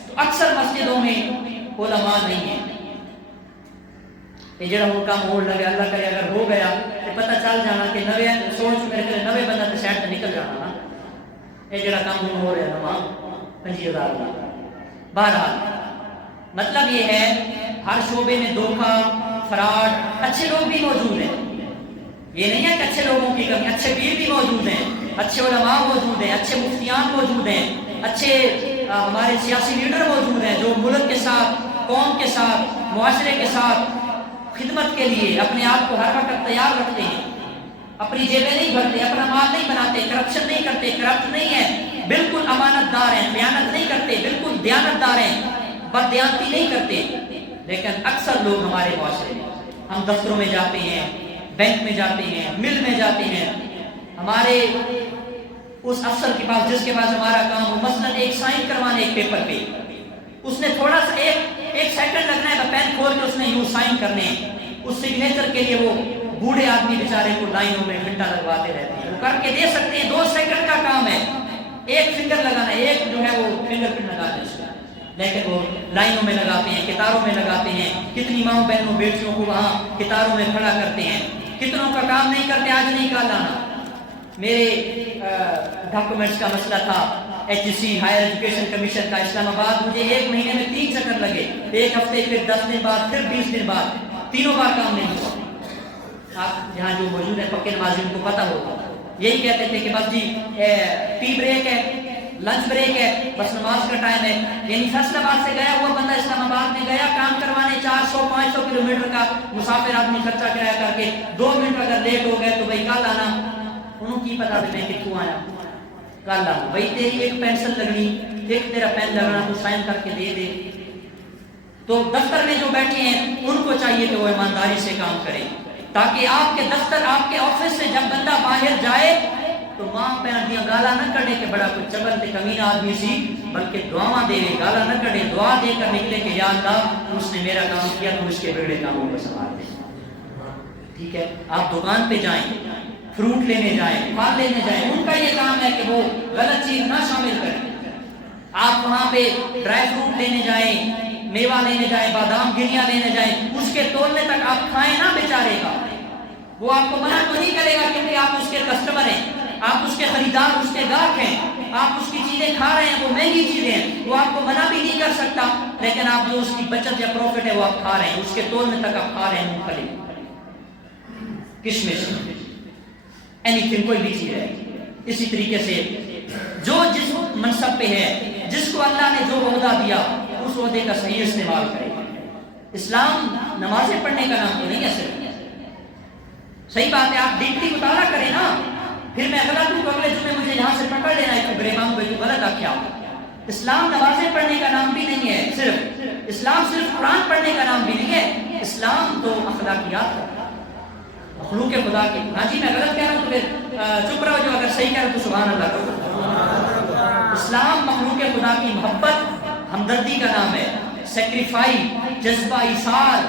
تو اکثر مسجدوں میں علماء نہیں ہیں. یہ جڑا وہ کام ہو لگے، اللہ کرے اگر ہو گیا تو پتہ چل جانا کہ نوے سوچ میرے کہ نوے بندہ تو شاید نکل جانا نا. یہ جڑا کام ہو رہا ہے نا 50,000 کا. بہرحال مطلب یہ ہے ہر شعبے میں دھوکہ، فراڈ. اچھے لوگ بھی موجود ہیں، یہ نہیں ہے کہ اچھے لوگوں کی کمی. اچھے پیر بھی موجود ہیں، اچھے علماء موجود ہیں، اچھے مفتیان موجود ہیں، اچھے ہمارے سیاسی لیڈر موجود ہیں جو ملک کے ساتھ، قوم کے ساتھ، معاشرے کے ساتھ خدمت کے لیے اپنے آپ کو ہر وقت تیار رکھتے ہیں. اپنی جیبیں نہیں بھرتے، اپنا مال نہیں بناتے، کرپشن نہیں کرتے، کرپٹ نہیں ہے، بالکل امانت دار ہیں، خیانت نہیں کرتے، بالکل دیانت دار ہیں، بددیانتی نہیں کرتے. لیکن اکثر لوگ ہمارے معاشرے میں، ہم دفتروں میں جاتے ہیں، بینک میں جاتے ہیں، مل میں جاتے ہیں، ہمارے اس افسر کے پاس جس کے پاس ہمارا کام ہو، مثلاً ایک سائن کروانے ایک پیپر پہ، اس نے تھوڑا سا ایک سیکنڈ لگنا ہے، پین کھول کے اس نے یوں سائن کرنے ہیں. اس سگنیچر کے لیے وہ بوڑھے آدمی بیچارے کو لائنوں میں گھنٹہ لگواتے رہتے ہیں. وہ کر کے دے سکتے ہیں، 2 سیکنڈ کا کام ہے، ایک فنگر لگانا ہے، ایک جو ہے وہ فنگر پرنٹ لگا دیں. لیکن وہ لائنوں میں لگاتے ہیں، کتاروں میں لگاتے ہیں. کتنی ماؤں بہنوں بیٹیوں کو وہاں کتاروں میں کھڑا کرتے ہیں. کتنوں کا کام نہیں کرتے، آج نہیں کل آنا. میرے ڈاکومنٹس کا مسئلہ تھا، HEC ہائر ایجوکیشن کمیشن کا اسلام آباد. مجھے 1 مہینے میں 3 چکر لگے، 1 ہفتے، پھر 10 دن بعد، پھر 20 دن بعد، 3 بار کام نہیں ہوا. آپ یہاں جو موجود ہیں پکے نمازی ان کو پتہ ہوگا، یہی کہتے تھے کہ بس جی ٹی بریک ہے، لنچ بریک ہے، بس نماز کا ٹائم ہے. یعنی فیصل آباد سے گیا ہوا بندہ اسلام آباد میں گیا کام کروانے 400-500 کلومیٹر کا مسافر آدمی خرچہ کرایہ کر کے 2 منٹ اگر لیٹ ہو گئے تو بھائی کل آنا. انہوں کی پتا میں کتوں آیا کل آنا، بھائی تیری ایک پینسل لگنی، ایک تیرا پین لگنا، تو سائن کر کے دے دے. تو دفتر میں جو بیٹھے ہیں ان کو چاہیے کہ وہ ایمانداری سے کام کریں، تاکہ آپ کے دفتر آپ کے آفس سے جب بندہ باہر جائے تو ماں پہن دیا گالا نہ کرے کہ بڑا کچھ چبل تے کمینہ آدمی سی، بلکہ دعا دے، گالا نہ کرے، دعا دے کر نکلے کہ یا اللہ اس نے میرا کام کیا تو اس کے بگڑے کاموں کو سنبھال دے. ٹھیک ہے، آپ دکان پہ جائیں، فروٹ لینے جائیں، پھل لینے جائیں، ان کا یہ کام ہے کہ وہ غلط چیز نہ شامل کریں. آپ وہاں پہ ڈرائی فروٹ لینے جائیں، میوہ لینے جائیں، بادام گریاں لینے جائیں، اس کے تولنے تک آپ کھائیں نہ بیچارے گا. وہ آپ کو منع تو نہیں کرے گا کیونکہ آپ اس کے کسٹمر ہیں، آپ اس کے خریدار، اس کے گاہک ہیں، آپ اس کی چیزیں کھا رہے ہیں، وہ مہنگی چیزیں ہیں، وہ آپ کو منع بھی نہیں کر سکتا. لیکن آپ جو اس کی بچت یا پروفٹ ہے وہ آپ کھا رہے ہیں، اس کے تولنے تک آپ کھا رہے ہیں. مونگ پھلی، کشمش، اینی تھنگ، کوئی بھی چیز ہے. اسی طریقے سے جو جس منصب پہ ہے، جس کو اللہ نے جو عہدہ دیا اس عہدے کا صحیح استعمال کرے. اسلام نمازیں پڑھنے کا نام تو نہیں ہے صرف. صحیح بات ہے، آپ ڈیپلی مطالعہ کریں نا. پھر میں غلط ہوں تو اگلے جمعے مجھے یہاں سے پکڑ لینا ہے کہ گریبان کو غلط آخیا. اسلام نمازیں پڑھنے کا نام بھی نہیں ہے صرف. اسلام صرف قرآن پڑھنے کا نام بھی نہیں ہے. اسلام تو اخلاقیات ہے، مخلوق خدا کے. ہاں جی میں غلط کہہ رہا ہوں تو پھر چپ رہو، جو اگر صحیح کہہ رہا تو سبحان اللہ کرو. اسلام مخلوق خدا کی محبت، ہمدردی کا نام ہے. سیکریفائی، جذبہ ایثار،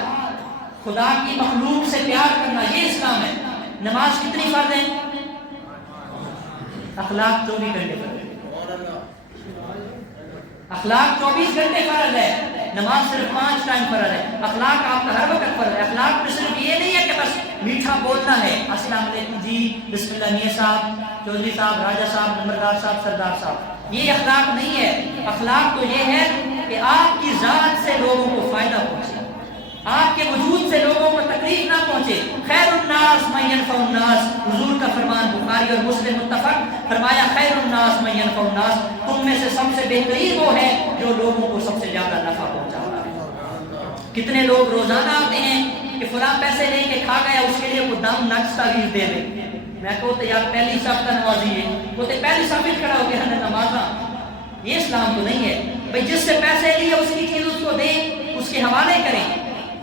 خدا کی مخلوق سے پیار کرنا، یہ اسلام ہے. نماز کتنی فرض ہے؟ اخلاق 24 گھنٹے فرض ہے. اخلاق 24 گھنٹے فرض ہے، نماز صرف 5 ٹائم فرض ہے. اخلاق آپ کا ہر وقت فرض ہے. اخلاق میں صرف یہ نہیں ہے کہ بس میٹھا بولنا ہے، السلام علیکم جی، بسم اللہ میاں صاحب، چودھری صاحب، راجہ صاحب، نمبردار صاحب، سردار صاحب. یہ اخلاق نہیں ہے. اخلاق تو یہ ہے کہ آپ کی ذات سے لوگوں کو فائدہ پہنچے، آپ کے وجود سے لوگوں کو تکلیف نہ پہنچے. خیر الناس من ينفع الناس، حضور کا فرمان بخاری اور مسلم متفق. فرمایا خیر الناس من ينفع الناس، تم میں سے سب سے بہترین وہ ہے جو لوگوں کو سب سے زیادہ نفع پہنچاتا ہے. کتنے لوگ روزانہ آتے ہیں کہ فلاں پیسے لے کے کھا گیا، اس کے لیے وہ دم نقص تعویذ دے دے. میں کہتے یار پہلی صف کا نمازی ہے، وہ پہلی صف میں کھڑا ہو کے ہمیں نمازاں. یہ اسلام تو نہیں ہے بھائی جس سے پیسے لیے اس کی چیز اس کو دیں، اس کے حوالے کریں.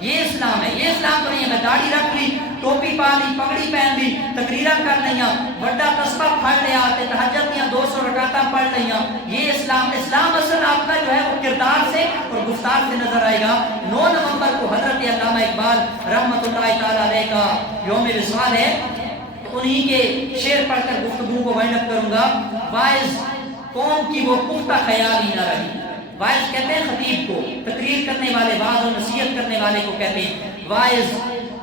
یہ اسلام ہے. یہ اسلام تو نہیں ہے میں داڑھی رکھ لی، ٹوپی پا لی، پگڑی پہن لی، تقریرہ کر لیا، بڑا تسبیح پڑھ لیا، تہجد دیا 200 رکعتاں پڑھ لیا. یہ اسلام. اسلام اصل آپ کا جو ہے وہ کردار سے اور گفتار سے نظر آئے گا. 9 نومبر کو حضرت علامہ اقبال رحمۃ اللہ تعالی علیہ کا یوم وصال ہے. انہی کے شعر پڑھ کر گفتگو کو وائنڈ اپ کروں گا. وائز قوم کی وہ پختہ خیال ہی نہ رہی. وائز کہتے ہیں خطیب کو، تقریر کرنے والے، واعظ و نصیحت کرنے والے کو کہتے ہیں. وائز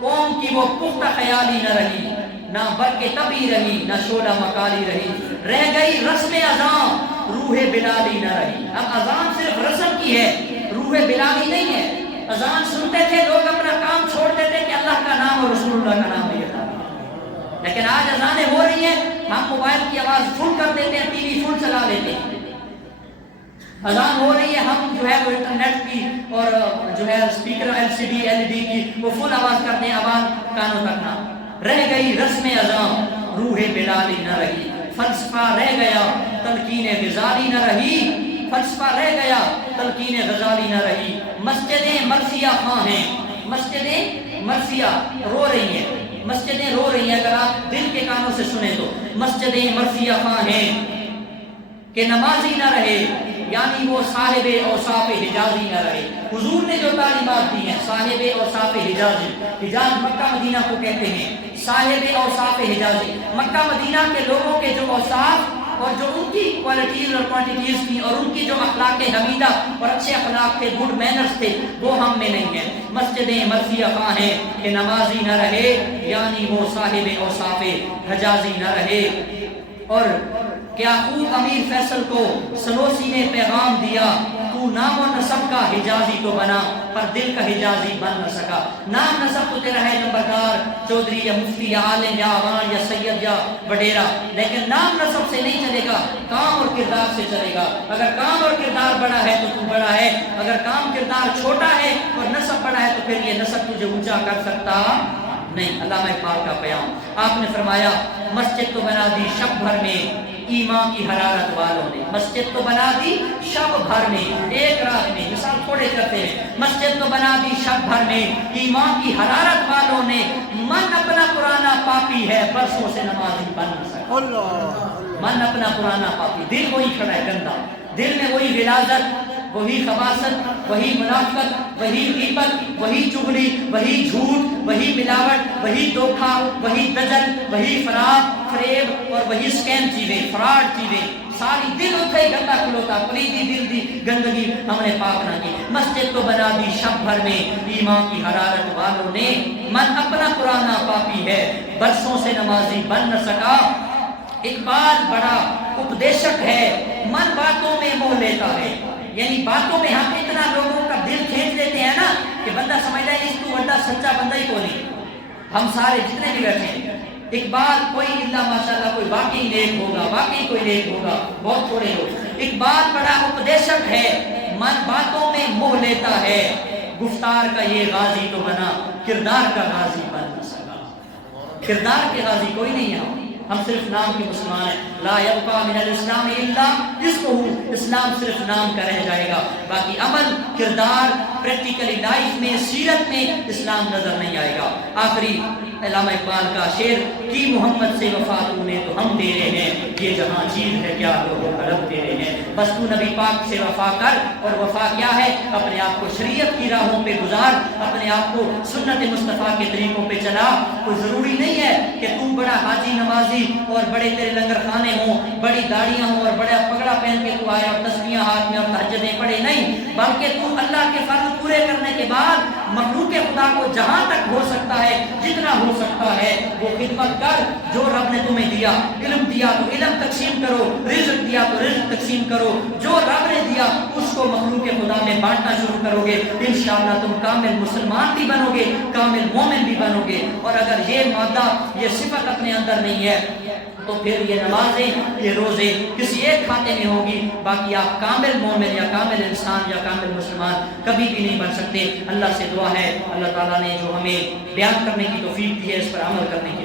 قوم کی وہ پختہ خیال ہی نہ رہی، نہ برق تبی رہی، نہ شعلہ مکالی رہی. رہ گئی رسم اذان، روح بلالی نہ رہی. اب اذان صرف رسم کی ہے، روح بلالی نہیں ہے. اذان سنتے تھے لوگ، اپنا کام چھوڑتے تھے کہ اللہ کا نام اور رسول اللہ کا نام لیا تھا. لیکن آج اذانیں ہو رہی ہیں، ہم موبائل کی آواز فل کر دیتے ہیں، ٹی وی فل چلا لیتے ہیں. اذان ہو رہی ہے، ہم جو ہے وہ انٹرنیٹ کی اور جو ہے اسپیکر LCD LED کی وہ فل آواز کرتے ہیں، آواز کانوں تک نہ. رہ گئی رسم اذان، روح بلالی نہ رہی. فلسفہ رہ گیا، تلقین غزالی نہ رہی. فلسفہ رہ گیا، تلقین غزالی نہ رہی. مسجدیں مرثیہ خواں ہیں، مسجدیں مرثیہ رو رہی ہیں، مسجدیں رو رہی ہیں. اگر آپ دل کے کانوں سے سنیں تو مسجدیں مرثیہ خواں ہیں کہ نمازی نہ رہے، یعنی وہ صاحب اوصاف حجازی نہ رہے. حضور نے جو تعلیمات دی ہیں، صاحب اوصاف حجازی، حجاز مکہ مدینہ کو کہتے ہیں. صاحب اوصاف حجازی، مکہ مدینہ کے لوگوں کے جو اوصاف اور جو ان کی کوالٹیز اور کوانٹیٹیز تھی اور ان کی جو اخلاق حمیدہ اور اچھے اخلاق تھے، گڈ مینرز تھے، وہ ہم میں نہیں ہیں. مسجدیں مرثیہ خواں ہیں کہ نمازی نہ رہے، یعنی وہ صاحب اوصاف حجازی نہ رہے. اور کیا خوب امیر فیصل کو سنوسی نے پیغام دیا، تو تو نام و نسب کا حجازی تو بنا پر دل کا حجازی بن نہ سکا. نام نسب تو تیرا ہے نمبردار، چودھری یا مفتی یا عالم یا عوام یا سید یا وڈیرا، لیکن نام نسب سے نہیں چلے گا، کام اور کردار سے چلے گا. اگر کام اور کردار بڑا ہے تو تو بڑا ہے، اگر کام کردار چھوٹا ہے اور نسب بڑا ہے تو پھر یہ نسب تجھے اونچا کر سکتا نہیں. علامہ اقبال کا پیام. آپ نے فرمایا مسجد تو بنا دی شب بھر میں ایمان کی حرارت والوں نے. مسجد تو بنا دی شب بھر میں، ایک رات میں، مثال تھوڑے کرتے ہیں. مسجد تو بنا دی شب بھر میں ایمان کی حرارت والوں نے، من اپنا پرانا پاپی ہے برسوں سے نمازی بن نہ سکا. من اپنا پرانا پاپی، دل وہی کھڑا ہے گندا، دل میں وہی غلاظت، وہی خباثت، وہی منافقت، وہی غیبت، وہی چغلی، وہی جھوٹ، وہی ملاوٹ، وہی دھوکہ، وہی دجل، وہی فریب اور وہی اسکیم چیزیں، فراڈ چیزیں. ساری دل اٹھے گندا کھلوتا، پلیدی دل دی گندگی ہم نے پاک نہ کی. مسجد تو بنا دی شب بھر میں ایمان کی حرارت والوں نے، من اپنا پرانا پاپی ہے برسوں سے نمازی بن نہ سکا. اقبال بڑا اپدیشک ہے، من باتوں میں موہ لیتا ہے. یعنی باتوں میں ہم اتنا لوگوں کا دل کھینچ لیتے ہیں نا کہ بندہ سمجھتا ہے اس کو بڑا سچا بندہ ہی کو نہیں. ہم سارے جتنے بھی بیٹھے ہیں، اقبال کوئی اللہ ماشاءاللہ کوئی واقعی نیک ہوگا، واقعی کوئی نیک ہوگا، بہت تھوڑے لوگ. اقبال بڑا اپدیشک ہے، من باتوں میں موہ لیتا ہے. گفتار کا یہ غازی تو بنا، کردار کا غازی بن نہ سکا. کردار کے غازی کوئی نہیں ہے. ہم صرف نام کے مسلمان ہیں. لا یبقى من الاسلام الا اسمہ، اسلام صرف نام کا رہ جائے گا، باقی عمل، کردار، پریکٹیکلی لائف میں، سیرت میں اسلام نظر نہیں آئے گا. آخری علامہ اقبال کا شعر، کی محمد سے وفا تو نے تو ہم دے رہے ہیں، یہ جہاں چیز ہے کیا لوگوں کا رب دے رہے ہیں. بس تو نبی پاک سے وفا کر. اور وفا کیا ہے؟ اپنے آپ کو شریعت کی راہوں پہ گزار، اپنے آپ کو سنت مصطفیٰ کے طریقوں پہ چلا. کوئی ضروری نہیں ہے کہ تو بڑا حاجی نمازی اور بڑے تیرے لنگر خانے ہوں، بڑی داڑیاں ہوں اور بڑا پگڑا پہن کے تو آئے اور تسبیحاں ہاتھ میں اور تہجدیں پڑھے. نہیں، بلکہ تو اللہ کے فرض پورے کرنے کے بعد مخلوق خدا کو جہاں تک ہو سکتا ہے، جتنا ہو سکتا ہے وہ خدمت کر. جو رب نے تمہیں دیا، علم دیا تو علم تقسیم کرو، رزق دیا تو رزق تقسیم کرو. جو رب نے دیا اس کو مخلوق خدا میں بانٹنا شروع کرو گے، انشاءاللہ تم کامل مسلمان بھی بنو گے، کامل مومن بھی بنو گے. اور اگر یہ مادہ، یہ صفت اپنے اندر نہیں ہے تو پھر یہ نمازیں، یہ روزے کسی ایک کھاتے میں ہوگی، باقی آپ کامل مومن یا کامل انسان یا کامل مسلمان کبھی بھی نہیں بن سکتے. اللہ سے دعا ہے اللہ تعالیٰ نے جو ہمیں بیان کرنے کی توفیق دی ہے اس پر عمل کرنے کی